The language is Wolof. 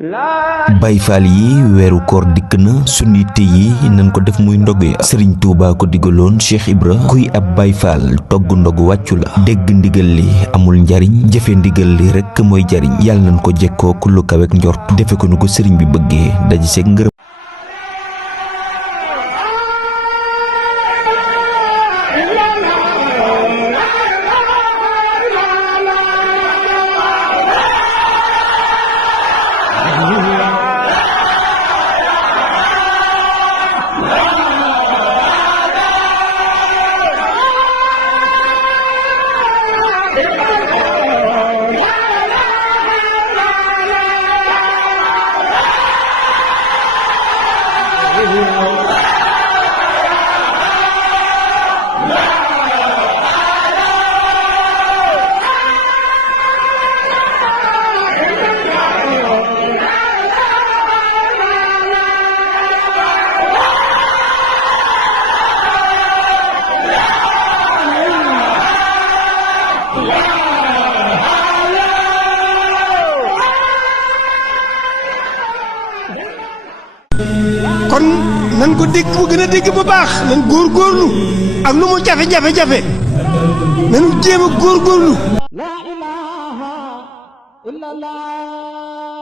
Baay Faal yi weeru koor dikk na sunu yitte yi nañ ko def muy ndog ya Sëriñ Tuubaa ko digaloon Cheikh Ibra kuy ab Baay Faal togg ndog wàccu la dégg ndigal li amul njariñ jëfe ndigal li rekk mooy jariñ yàlla nañ ko jekkoo ku lu kawek njort defe ko nu ko sëriñ bi bëggee daji seeg ngërëm kon nan ko dégg bu gën a dégg bu baax nan góorgóorlu ak lu mu jafe-jafe nanu jéem a góorgóorlu. La ilaha illallah.